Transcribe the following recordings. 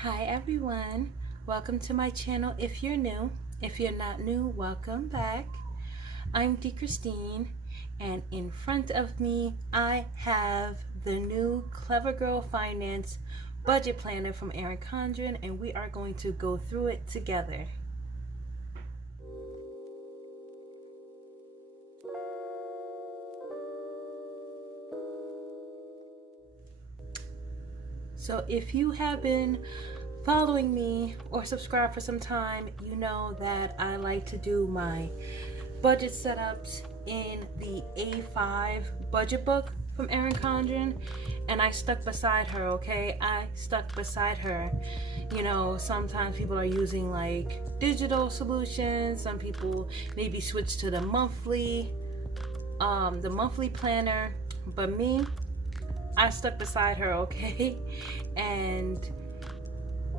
Hi everyone, welcome to my channel if you're new. If you're not new, welcome back. I'm Dee Christine, and in front of me I have the new Clever Girl Finance budget planner from Erin Condren, and we are going to go through it together. So if you have been following me or subscribed for some time, you know that I like to do my budget setups in the A5 budget book from Erin Condren, and I stuck beside her, okay? I stuck beside her. You know, sometimes people are using like digital solutions, some people maybe switch to the monthly planner, but me, I stuck beside her, okay? And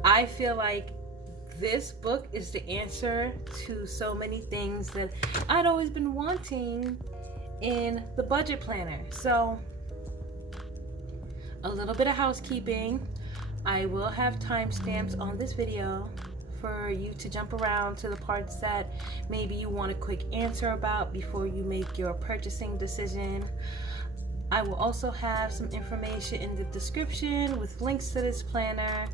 I feel like this book is the answer to so many things that I'd always been wanting in the budget planner. So, a little bit of housekeeping. I will have timestamps on this video for you to jump around to the parts that maybe you want a quick answer about before you make your purchasing decision. I will also have some information in the description with links to this planner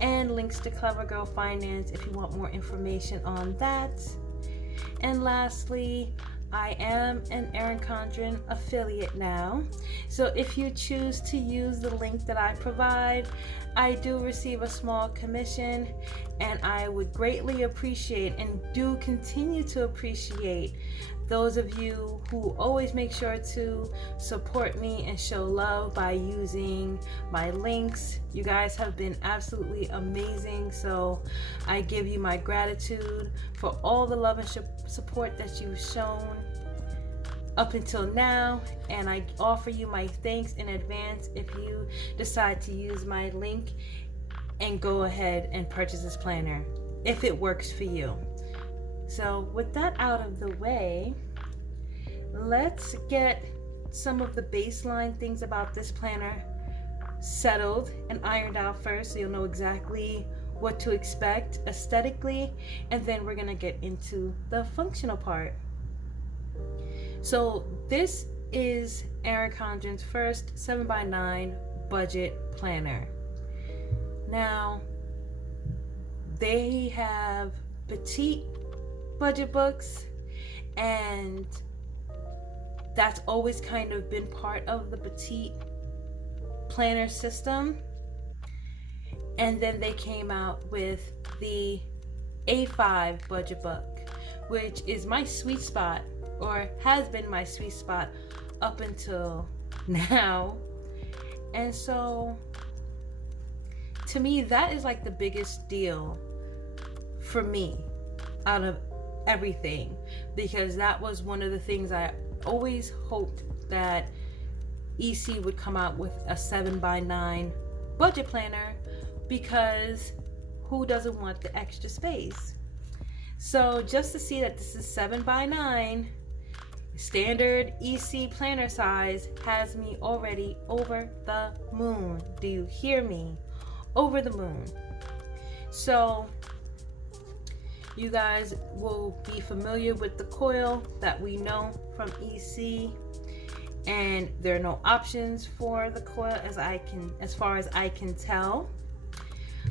and links to Clever Girl Finance if you want more information on that. And lastly, I am an Erin Condren affiliate now. So if you choose to use the link that I provide, I do receive a small commission, and I would greatly appreciate and do continue to appreciate those of you who always make sure to support me and show love by using my links. You guys have been absolutely amazing, so I give you my gratitude for all the love and support that you've shown up until now, and I offer you my thanks in advance if you decide to use my link and go ahead and purchase this planner if it works for you. So with that out of the way, let's get some of the baseline things about this planner settled and ironed out first, so you'll know exactly what to expect aesthetically, and then we're gonna get into the functional part. So this is Erin Condren's first 7x9 budget planner. Now, they have petite budget books, and that's always kind of been part of the petite planner system. And then they came out with the A5 budget book, which is my sweet spot, or has been my sweet spot up until now. And so to me, that is like the biggest deal for me out of everything, because that was one of the things I always hoped that EC would come out with a 7x9 budget planner, because who doesn't want the extra space? So just to see that this is 7x9 standard EC planner size has me already over the moon. Do you hear me? Over the moon. So you guys will be familiar with the coil that we know from EC, and there are no options for the coil as far as I can tell.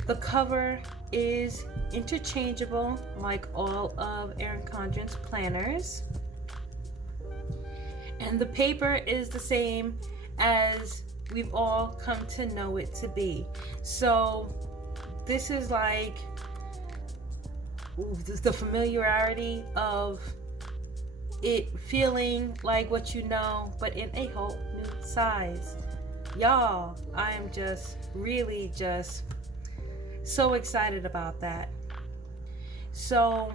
The cover is interchangeable like all of Erin Condren's planners, and the paper is the same as we've all come to know it to be. So this is like the familiarity of it feeling like what you know, but in a whole new size. Y'all, I am just really just so excited about that. So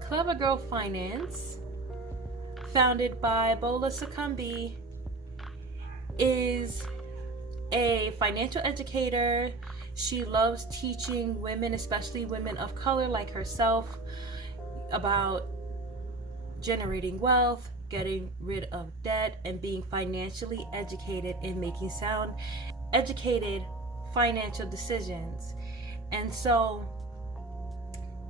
Clever Girl Finance, founded by Bola Sucumbi, is a financial educator. She loves teaching women, especially women of color like herself, about generating wealth, getting rid of debt, and being financially educated and making sound, educated financial decisions. And so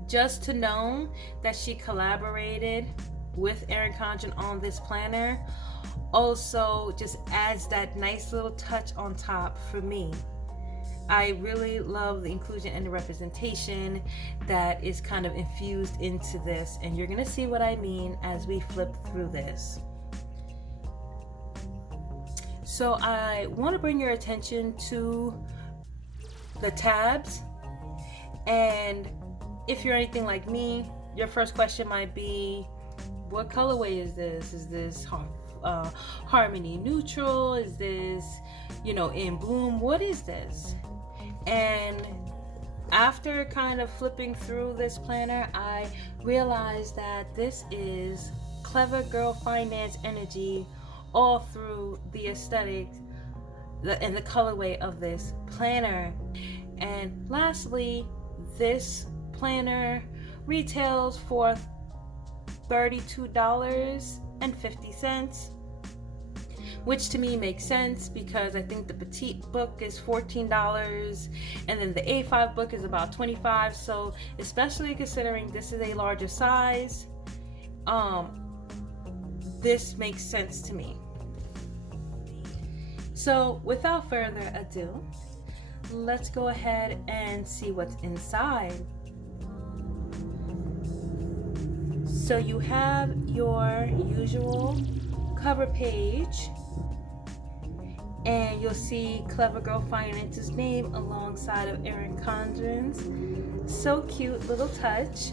just to know that she collaborated with Erin Condren on this planner also just adds that nice little touch on top for me. I really love the inclusion and the representation that is kind of infused into this, and you're gonna see what I mean as we flip through this. So I want to bring your attention to the tabs, and if you're anything like me, your first question might be, what colorway is this? Is this harmony neutral? Is this, in bloom? What is this? And after kind of flipping through this planner, I realized that this is Clever Girl Finance energy all through the aesthetics and the colorway of this planner. And lastly, this planner retails for $32.50, which to me makes sense because I think the petite book is $14 and then the A5 book is about $25. So especially considering this is a larger size, this makes sense to me. So without further ado, let's go ahead and see what's inside. So you have your usual cover page, and you'll see Clever Girl Finance's name alongside of Erin Condren's. So cute little touch.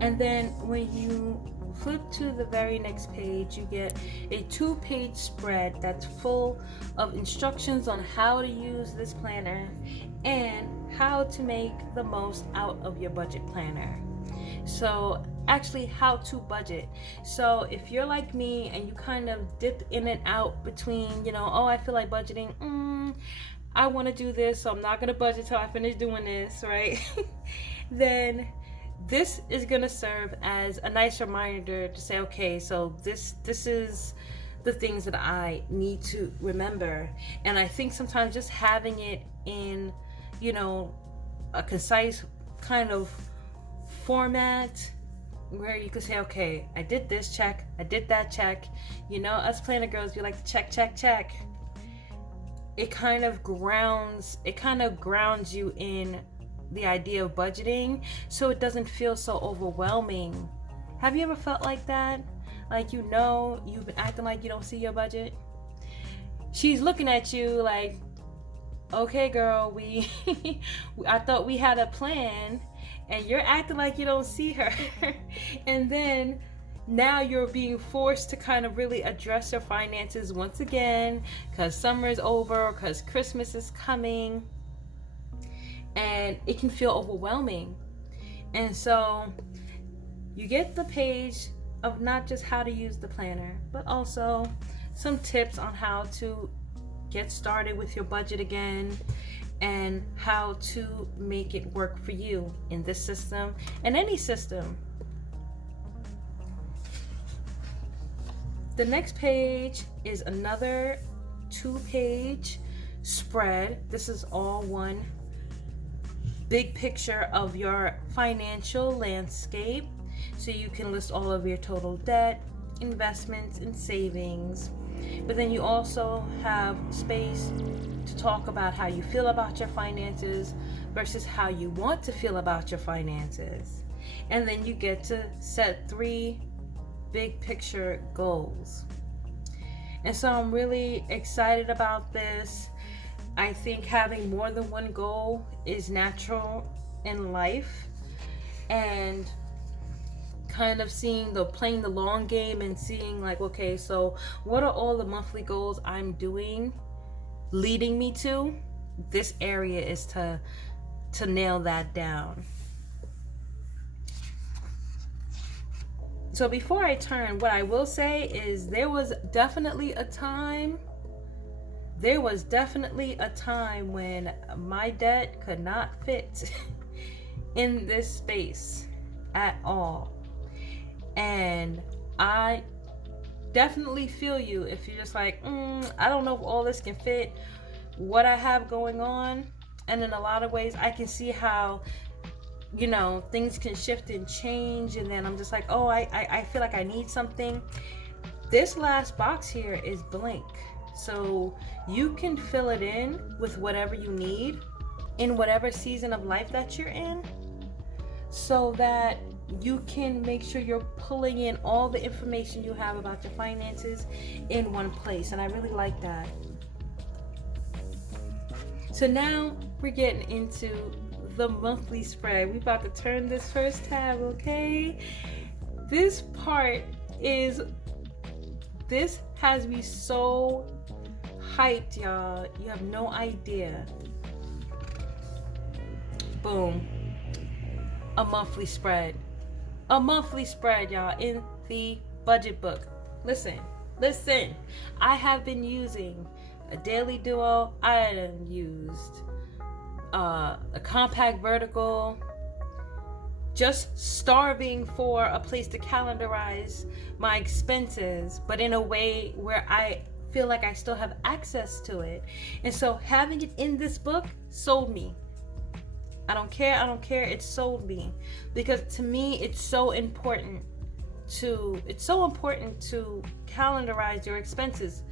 And then when you flip to the very next page, you get a 2-page spread that's full of instructions on how to use this planner and how to make the most out of your budget planner. So actually how to budget. So if you're like me and you kind of dip in and out between, I feel like budgeting, I want to do this, so I'm not going to budget till I finish doing this, right? Then this is going to serve as a nice reminder to say, okay, so this is the things that I need to remember. And I think sometimes just having it in, a concise kind of format where you could say, okay, I did this check, I did that check. Us planner girls, we like to check. It kind of grounds you in the idea of budgeting, so it doesn't feel so overwhelming. Have you ever felt like that? Like, you've been acting like you don't see your budget. She's looking at you like, okay girl, I thought we had a plan, and you're acting like you don't see her. And then now you're being forced to kind of really address your finances once again because summer is over, because Christmas is coming, and it can feel overwhelming. And so you get the page of not just how to use the planner, but also some tips on how to get started with your budget again and how to make it work for you in this system and any system. The next page is another 2-page spread. This is all one big picture of your financial landscape. So you can list all of your total debt, investments, and savings. But then you also have space to talk about how you feel about your finances versus how you want to feel about your finances. And then you get to set 3 big picture goals. And so I'm really excited about this. I think having more than one goal is natural in life, and kind of playing the long game and seeing like, okay, so what are all the monthly goals I'm doing leading me to? This area is to nail that down. So before I turn, what I will say is there was definitely a time when my debt could not fit in this space at all. And I definitely feel you if you're just like, I don't know if all this can fit. what I have going on, and in a lot of ways I can see how, you know, things can shift and change, and then I'm just like, oh, I feel like I need something. This last box here is blank, so you can fill it in with whatever you need in whatever season of life that you're in, so that you can make sure you're pulling in all the information you have about your finances in one place. And I really like that. So now we're getting into the monthly spread. We're about to turn this first tab, okay? This part is, this has me so hyped, y'all. You have no idea. Boom. A monthly spread. A monthly spread, y'all, in the budget book. Listen. I have been using a daily duo. I have used a compact vertical. Just starving for a place to calendarize my expenses, but in a way where I feel like I still have access to it. And so having it in this book sold me. I don't care, it sold me. Because to me, it's so important to calendarize your expenses.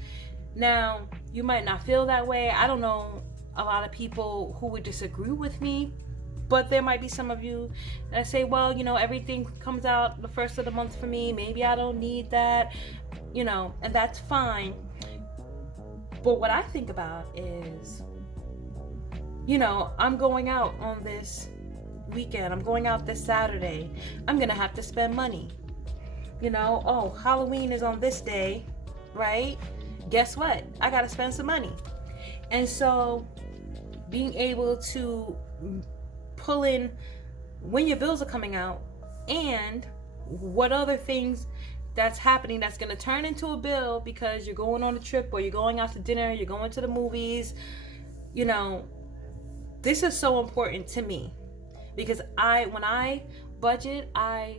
Now, you might not feel that way. I don't know a lot of people who would disagree with me, but there might be some of you that say, well, you know, everything comes out the first of the month for me. Maybe I don't need that, you know, and that's fine. But what I think about is, you know, I'm going out on this weekend. I'm going out this Saturday. I'm going to have to spend money. You know, oh, Halloween is on this day, right? Guess what? I got to spend some money. And so being able to pull in when your bills are coming out and what other things that's happening that's going to turn into a bill because you're going on a trip or you're going out to dinner, you're going to the movies, you know, this is so important to me because when I budget, I'm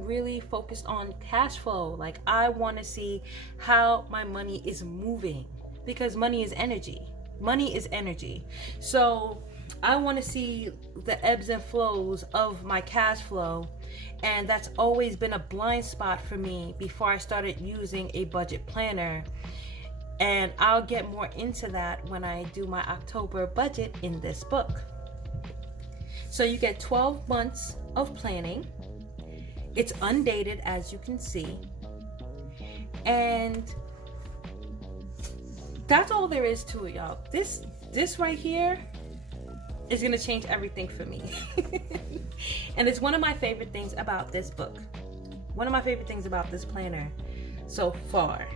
really focused on cash flow. Like, I want to see how my money is moving because money is energy. Money is energy. So I want to see the ebbs and flows of my cash flow. And that's always been a blind spot for me before I started using a budget planner. And I'll get more into that when I do my October budget in this book. So you get 12 months of planning. It's undated, as you can see. And that's all there is to it, y'all. This right here is going to change everything for me. And it's one of my favorite things about this book. One of my favorite things about this planner so far.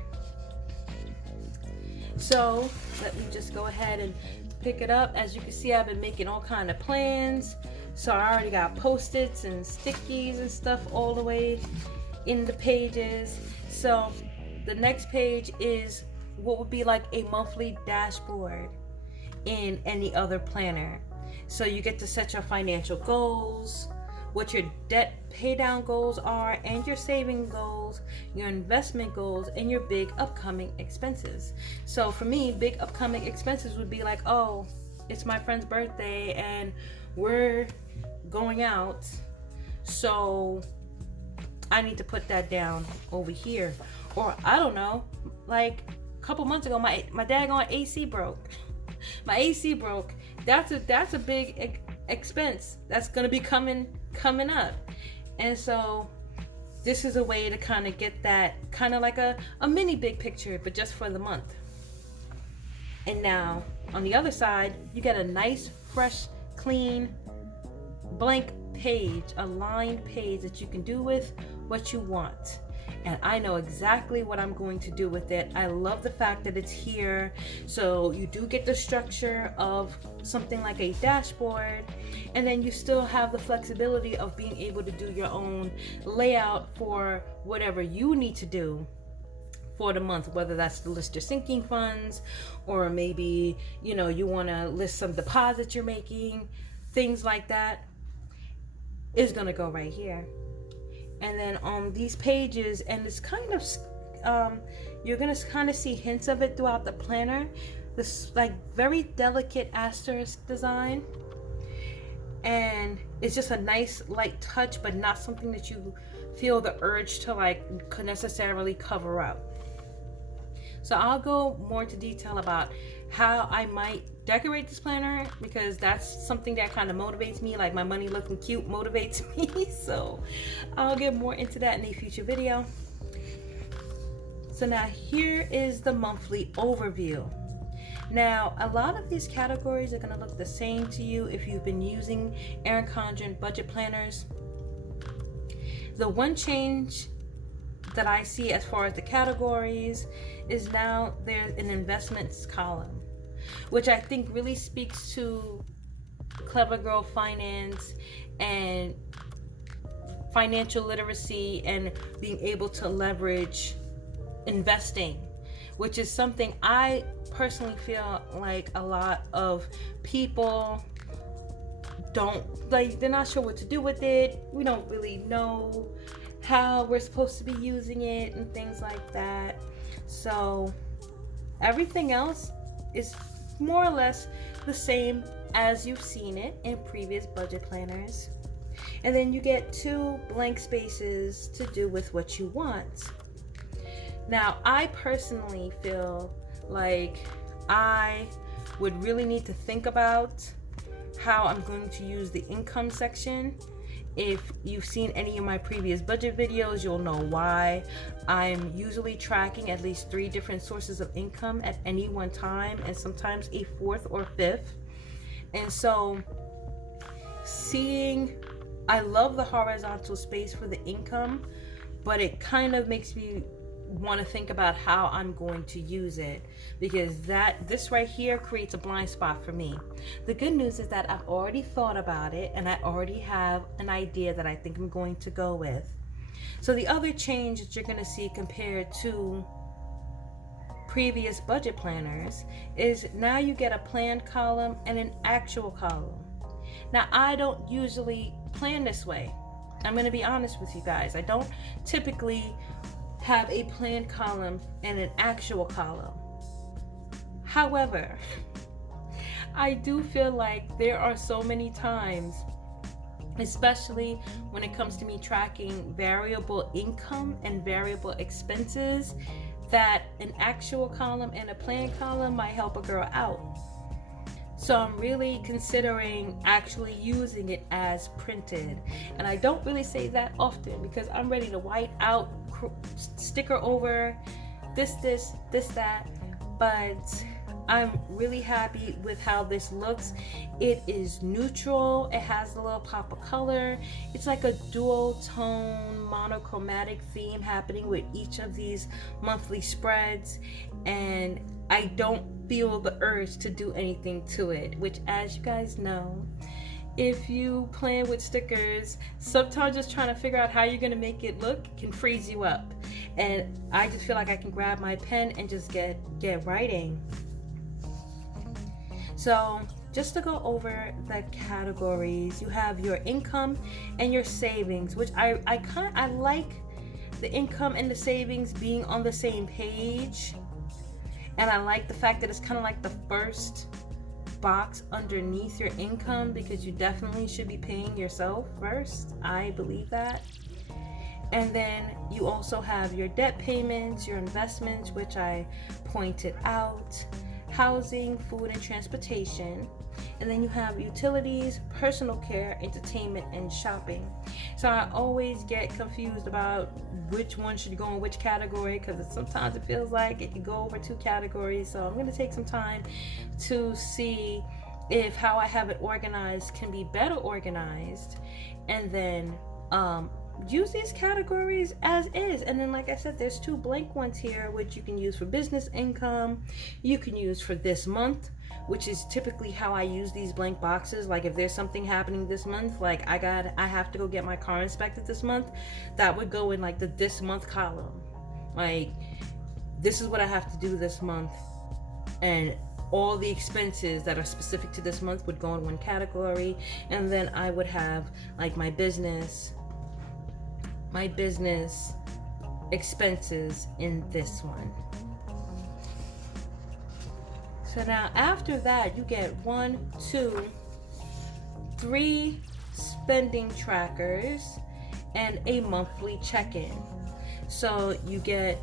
So let me just go ahead and pick it up. As you can see, I've been making all kind of plans. So I already got Post-its and stickies and stuff all the way in the pages. So the next page is what would be like a monthly dashboard in any other planner. So you get to set your financial goals, what your debt pay down goals are, and your saving goals, your investment goals, and your big upcoming expenses. So for me, big upcoming expenses would be like, oh, it's my friend's birthday and we're going out, so I need to put that down over here. Or I don't know, like a couple months ago, my daggone AC broke. My AC broke. That's a big expense that's gonna be coming up. And so this is a way to kind of get that kind of like a mini big picture, but just for the month. And now on the other side, you get a nice, fresh, clean, blank page, a lined page that you can do with what you want. And I know exactly what I'm going to do with it. I love the fact that it's here. So you do get the structure of something like a dashboard, and then you still have the flexibility of being able to do your own layout for whatever you need to do for the month, whether that's to list your sinking funds, or maybe, you know, you want to list some deposits you're making, things like that is going to go right here. And then on these pages, and it's kind of you're gonna kind of see hints of it throughout the planner, this like very delicate asterisk design, and it's just a nice light touch, but not something that you feel the urge to like necessarily cover up. So I'll go more into detail about how I might decorate this planner, because that's something that kind of motivates me. Like my money looking cute motivates me. So I'll get more into that in a future video. So now here is the monthly overview. Now, a lot of these categories are going to look the same to you if you've been using Erin Condren budget planners. The one change that I see as far as the categories is now there's an investments column, which I think really speaks to Clever Girl Finance and financial literacy and being able to leverage investing, which is something I personally feel like a lot of people don't like. They're not sure what to do with it. We don't really know how we're supposed to be using it and things like that. So everything else is more or less the same as you've seen it in previous budget planners. And then you get 2 blank spaces to do with what you want. Now, I personally feel like I would really need to think about how I'm going to use the income section. If you've seen any of my previous budget videos, you'll know why. I'm usually tracking at least 3 different sources of income at any one time, and sometimes a 4th or 5th. And so I love the horizontal space for the income, but it kind of makes me want to think about how I'm going to use it, because this right here creates a blind spot for me. The good news is that I've already thought about it and I already have an idea that I think I'm going to go with. So the other change that you're going to see compared to previous budget planners is now you get a planned column and an actual column. Now, I don't usually plan this way. I'm going to be honest with you guys. I don't typically have a planned column and an actual column. However, I do feel like there are so many times, especially when it comes to me tracking variable income and variable expenses, that an actual column and a planned column might help a girl out. So I'm really considering actually using it as printed. And I don't really say that often because I'm ready to white out, sticker over, this, that. But I'm really happy with how this looks. It is neutral. It has a little pop of color. It's like a dual tone monochromatic theme happening with each of these monthly spreads. And I don't feel the urge to do anything to it, which, as you guys know, if you plan with stickers, sometimes just trying to figure out how you're going to make it look can freeze you up. And I just feel like I can grab my pen and just get writing. So just to go over the categories, you have your income and your savings, which I like the income and the savings being on the same page. And I like the fact that it's kind of like the first box underneath your income, because you definitely should be paying yourself first. I believe that. And then you also have your debt payments, your investments, which I pointed out, housing, food, and transportation. And then you have utilities, personal care, entertainment, and shopping. So I always get confused about which one should go in which category, because sometimes it feels like it could go over 2 categories. So I'm going to take some time to see if how I have it organized can be better organized, and then use these categories as is. And then, like I said, there's 2 blank ones here, which you can use for business income. You can use for this month, which is typically how I use these blank boxes. Like if there's something happening this month, like I have to go get my car inspected this month, that would go in like the this month column. Like, this is what I have to do this month, and all the expenses that are specific to this month would go in one category. And then I would have like my business expenses in this one. So now after that, you get 1, 2, 3 spending trackers and a monthly check-in. So you get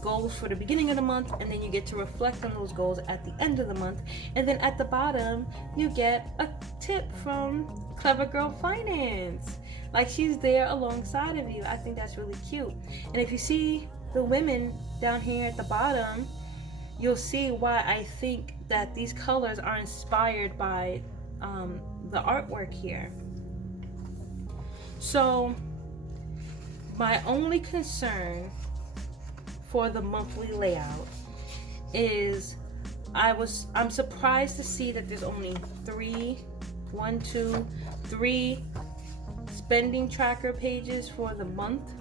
goals for the beginning of the month, and then you get to reflect on those goals at the end of the month. And then at the bottom, you get a tip from Clever Girl Finance. Like, she's there alongside of you. I think that's really cute. And if you see the women down here at the bottom, you'll see why I think that these colors are inspired by the artwork here. So my only concern for the monthly layout is I'm surprised to see that there's only 3 spending tracker pages for the month.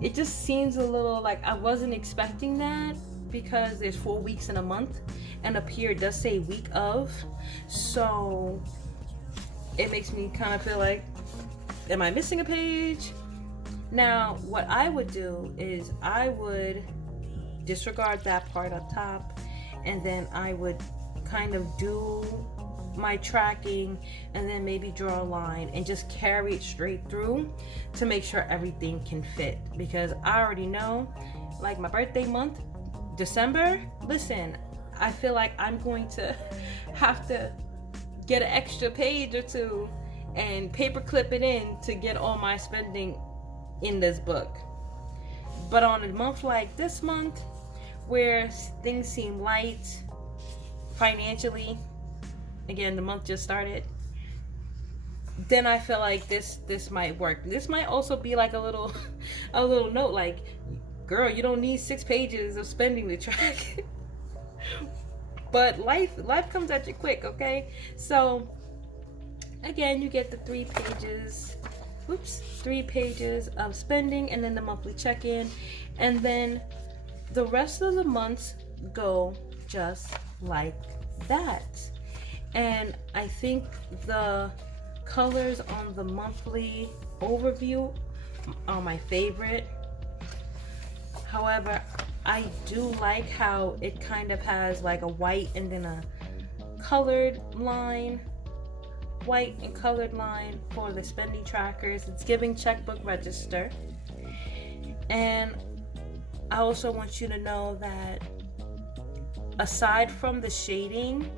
It just seems a little like I wasn't expecting that, because there's 4 weeks in a month, and up here it does say week of, so it makes me kind of feel like, am I missing a page? Now, what I would do is I would disregard that part up top, and then I would kind of do my tracking and then maybe draw a line and just carry it straight through to make sure everything can fit. Because I already know, like my birthday month, December, listen, I feel like I'm going to have to get an extra page or two and paper clip it in to get all my spending in this book. But on a month like this month, where things seem light financially, again, the month just started, then I feel like this might work. This might also be like a little note, like, girl, you don't need 6 pages of spending to track. But life comes at you quick, okay? So again, you get the 3 pages of spending, and then the monthly check-in, and then the rest of the months go just like that. And I think the colors on the monthly overview are my favorite. However, I do like how it kind of has like a white and then a colored line, white and colored line for the spending trackers. It's giving checkbook register. And I also want you to know that aside from the shading,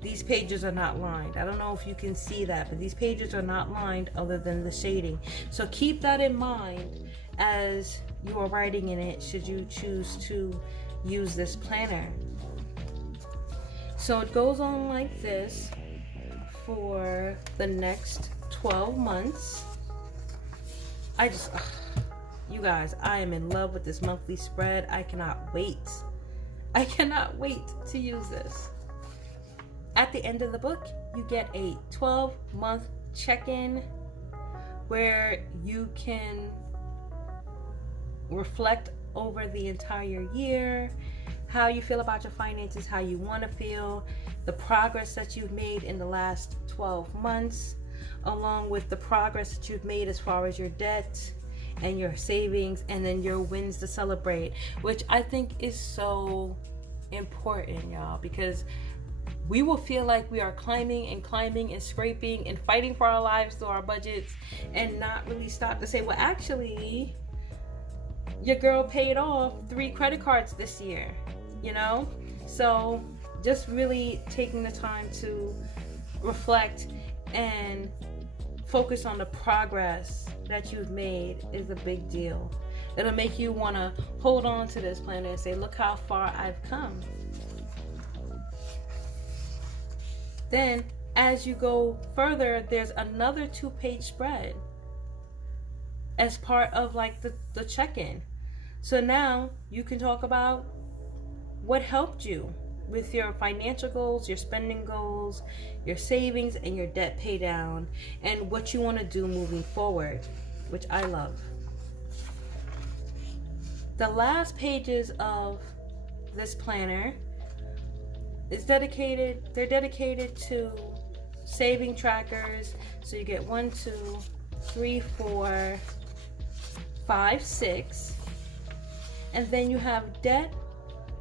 these pages are not lined. I don't know if you can see that, but these pages are not lined other than the shading. So keep that in mind as you are writing in it, should you choose to use this planner. So it goes on like this for the next 12 months. You guys, I am in love with this monthly spread. I cannot wait to use this. At the end of the book, you get a 12-month check-in where you can reflect over the entire year, how you feel about your finances, how you want to feel, the progress that you've made in the last 12 months, along with the progress that you've made as far as your debt and your savings, and then your wins to celebrate, which I think is so important, y'all, because we will feel like we are climbing and scraping and fighting for our lives through our budgets, and not really stop to say, well, actually, your girl paid off 3 credit cards this year, you know? So just really taking the time to reflect and focus on the progress that you've made is a big deal. It'll make you want to hold on to this planner and say, look how far I've come. Then as you go further, there's another 2-page spread as part of like the check-in. So now you can talk about what helped you with your financial goals, your spending goals, your savings, and your debt pay down, and what you want to do moving forward, which I love. The last pages of this planner they're dedicated to saving trackers. So you get 1, 2, 3, 4, 5, 6, and then you have debt,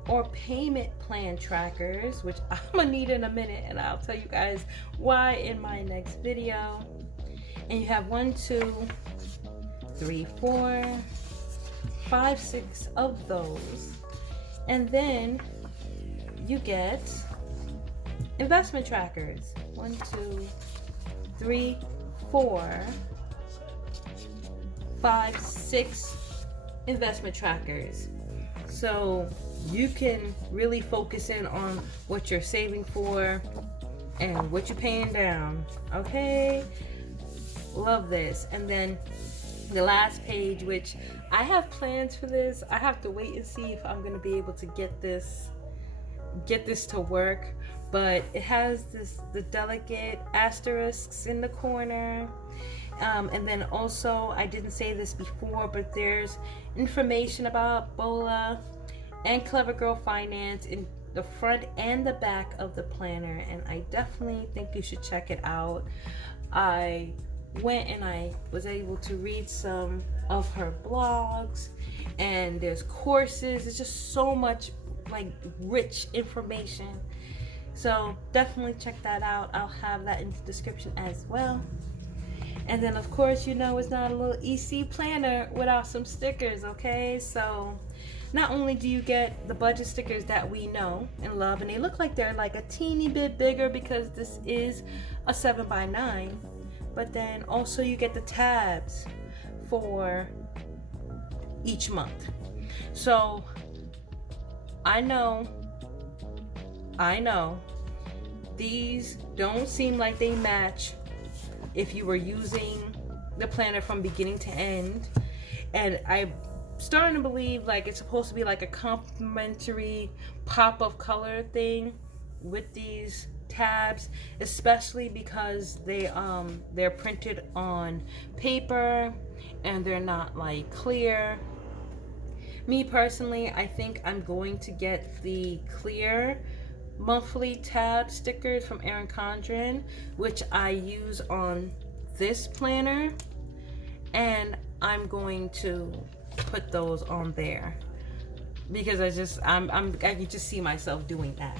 or payment plan trackers, which I'm gonna need in a minute, and I'll tell you guys why in my next video. And you have 1, 2, 3, 4, 5, 6 of those. And then you get investment trackers. 1, 2, 3, 4, 5, 6 investment trackers. So you can really focus in on what you're saving for and what you're paying down. Okay, love this. And then the last page, which I have plans for this. I have to wait and see if I'm going to be able to get this to work, but it has the delicate asterisks in the corner. And then also, I didn't say this before, but there's information about BOLA and Clever Girl Finance in the front and the back of the planner, and I definitely think you should check it out. I went and I was able to read some of her blogs, and there's courses. It's just so much like rich information. So definitely check that out. I'll have that in the description as well. And then of course, you know, it's not a little EC planner without some stickers, okay? So not only do you get the budget stickers that we know and love, and they look like they're like a teeny bit bigger because this is a 7x9, but then also you get the tabs for each month. So I know these don't seem like they match if you were using the planner from beginning to end, and I'm starting to believe like it's supposed to be like a complimentary pop of color thing with these tabs, especially because they're printed on paper and they're not like clear. Me personally, I think I'm going to get the clear monthly tab stickers from Erin Condren, which I use on this planner, and I'm going to put those on there because I can just see myself doing that.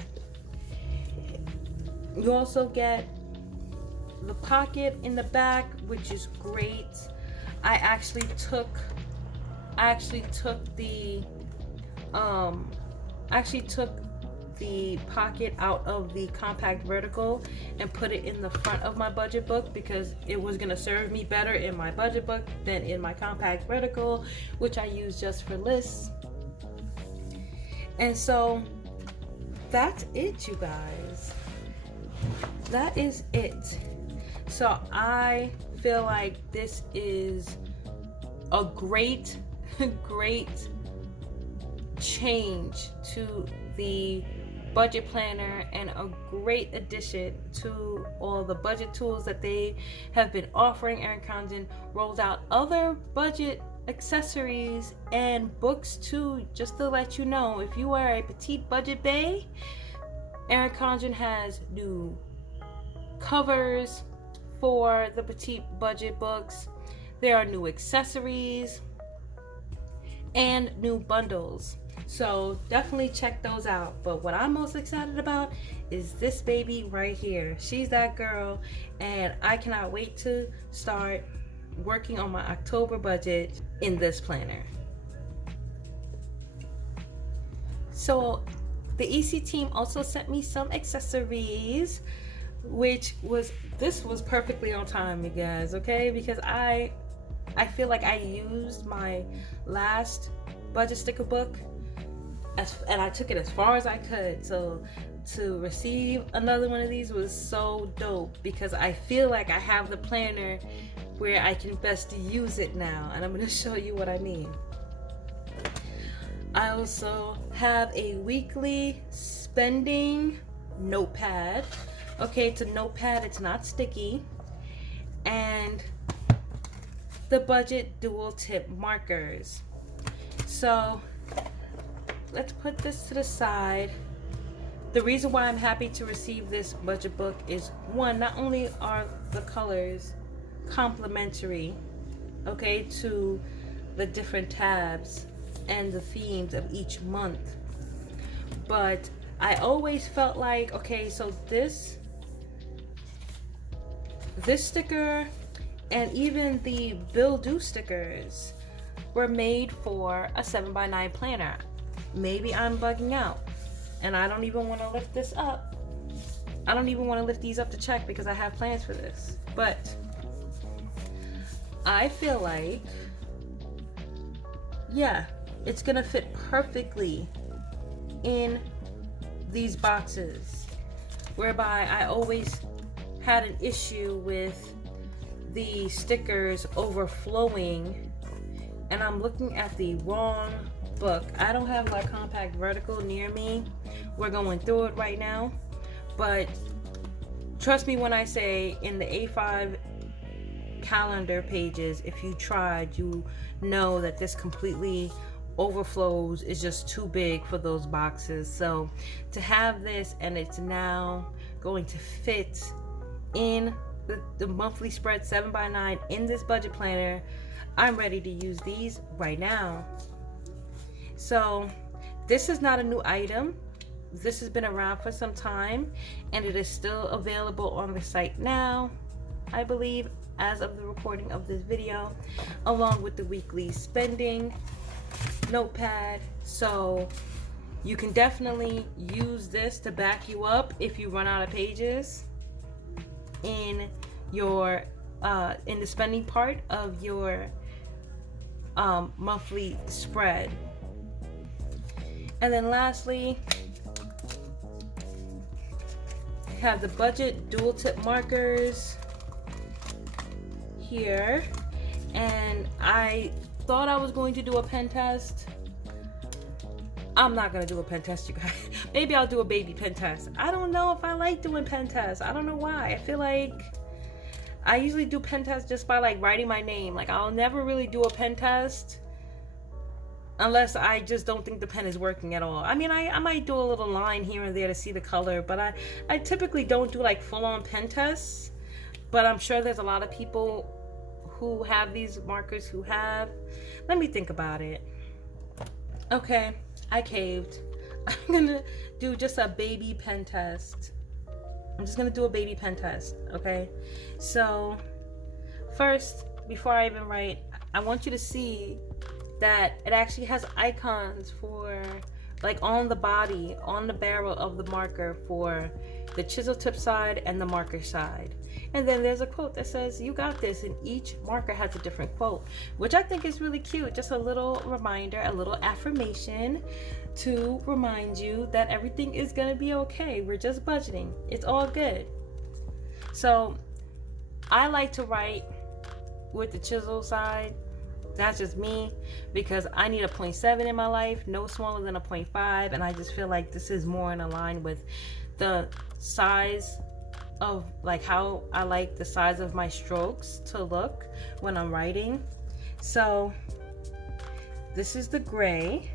You also get the pocket in the back, which is great. I actually took the pocket out of the compact vertical and put it in the front of my budget book because it was going to serve me better in my budget book than in my compact vertical, which I use just for lists. And so that's it, you guys. That is it. So I feel like this is a great change to the budget planner and a great addition to all the budget tools that they have been offering. Erin Condren rolled out other budget accessories and books too, just to let you know, if you are a petite budget bae, Erin Condren has new covers for the petite budget books. There are new accessories and new bundles. So definitely check those out. But what I'm most excited about is this baby right here. She's that girl, and I cannot wait to start working on my October budget in this planner. So the EC team also sent me some accessories, this was perfectly on time, you guys, okay? Because I feel like I used my last budget sticker book and I took it as far as I could. So to receive another one of these was so dope because I feel like I have the planner where I can best use it now, and I'm going to show you what I mean. I also have a weekly spending notepad. Okay, it's a notepad, it's not sticky. And the budget dual tip markers. So let's put this to the side. The reason why I'm happy to receive this budget book is, one, not only are the colors complementary, okay, to the different tabs and the themes of each month, But I always felt like, okay, so this sticker and even the Bill Do stickers were made for a 7x9 planner. Maybe I'm bugging out and I don't even want to lift this up. I don't even want to lift these up to check because I have plans for this. But I feel like, yeah, it's gonna fit perfectly in these boxes, whereby I always had an issue with the stickers overflowing, and I'm looking at the wrong book. I don't have my compact vertical near me. We're going through it right now, but trust me when I say in the A5 calendar pages, if you tried, you know that this completely overflows, is just too big for those boxes. So to have this, and it's now going to fit in the monthly spread 7x9 in this budget planner, I'm ready to use these right now. So this is not a new item. This has been around for some time, and it is still available on the site now, I believe, as of the recording of this video, along with the weekly spending notepad. So you can definitely use this to back you up if you run out of pages in your in the spending part of your monthly spread. And then lastly, I have the budget dual tip markers here, and I thought I was going to do a pen test. I'm not gonna do a pen test, you guys. Maybe I'll do a baby pen test. I don't know if I like doing pen tests. I don't know why. I feel like I usually do pen tests just by like writing my name. Like I'll never really do a pen test unless I just don't think the pen is working at all. I mean, I might do a little line here and there to see the color, but I typically don't do like full-on pen tests. But I'm sure there's a lot of people who have these markers who have. Let me think about it. Okay, I caved. I'm gonna do just a baby pen test. I'm just gonna do a baby pen test, okay? So first, before I even write, I want you to see that it actually has icons for, like, on the body, on the barrel of the marker, for the chisel tip side and the marker side. And then there's a quote that says, "You got this," and each marker has a different quote, which I think is really cute. Just a little reminder, a little affirmation to remind you that everything is gonna be okay. We're just budgeting. It's all good. So I like to write with the chisel side. That's just me, because I need a 0.7 in my life, no smaller than a 0.5, and I just feel like this is more in line with the size of, like, how I like the size of my strokes to look when I'm writing. So this is the gray.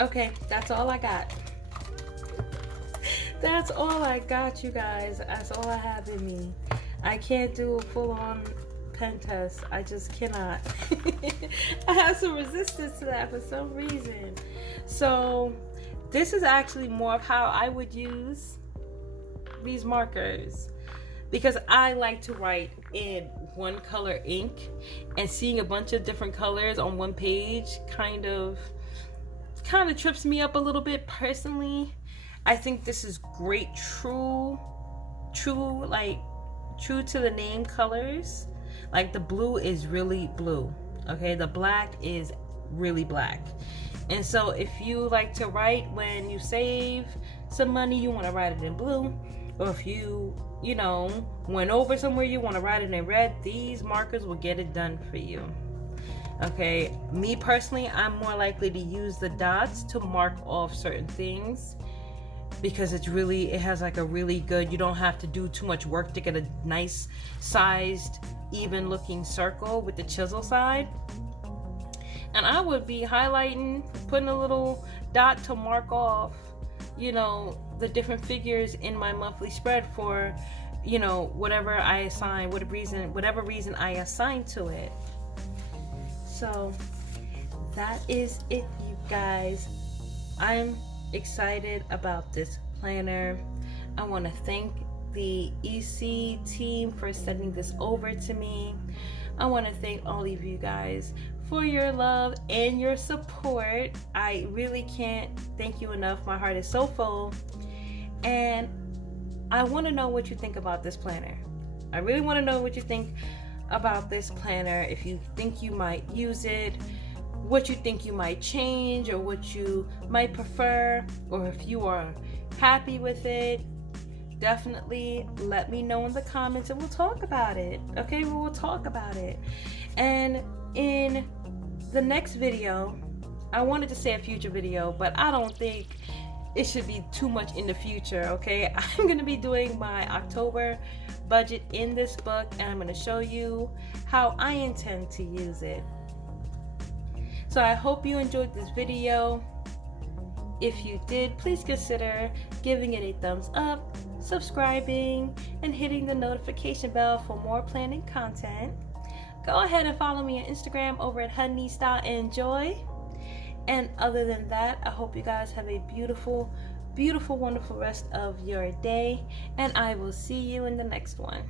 Okay, that's all I got. That's all I got, you guys. That's all I have in me. I can't do a full-on pen test. I just cannot. I have some resistance to that for some reason. So this is actually more of how I would use these markers, because I like to write in one color ink, and seeing a bunch of different colors on one page kind of trips me up a little bit personally. I think this is great, true to the name colors. Like the blue is really blue, okay? The black is really black. And so if you like to write when you save some money, you want to write it in blue, or if you went over somewhere, you want to write it in red, these markers will get it done for you. Okay, me personally, I'm more likely to use the dots to mark off certain things, because it has like a really good, you don't have to do too much work to get a nice sized, even looking circle with the chisel side. And I would be highlighting, putting a little dot to mark off, the different figures in my monthly spread for, whatever I assign, whatever reason I assign to it. So that is it, you guys. I'm excited about this planner. I want to thank the EC team for sending this over to me. I want to thank all of you guys for your love and your support. I really can't thank you enough. My heart is so full, and I want to know what you think about this planner. I really want to know what you think about this planner. If you think you might use it, what you think you might change, or what you might prefer, or if you are happy with it, definitely let me know in the comments and we'll talk about it. Okay, we'll talk about it. And in the next video, I wanted to say a future video, but I don't think it should be too much in the future. Okay, I'm going to be doing my October budget in this book, and I'm going to show you how I intend to use it. So I hope you enjoyed this video. If you did, please consider giving it a thumbs up, subscribing, and hitting the notification bell for more planning content. Go ahead and follow me on Instagram over at honeystyle.enjoy. And other than that, I hope you guys have a beautiful, beautiful, wonderful rest of your day, and I will see you in the next one.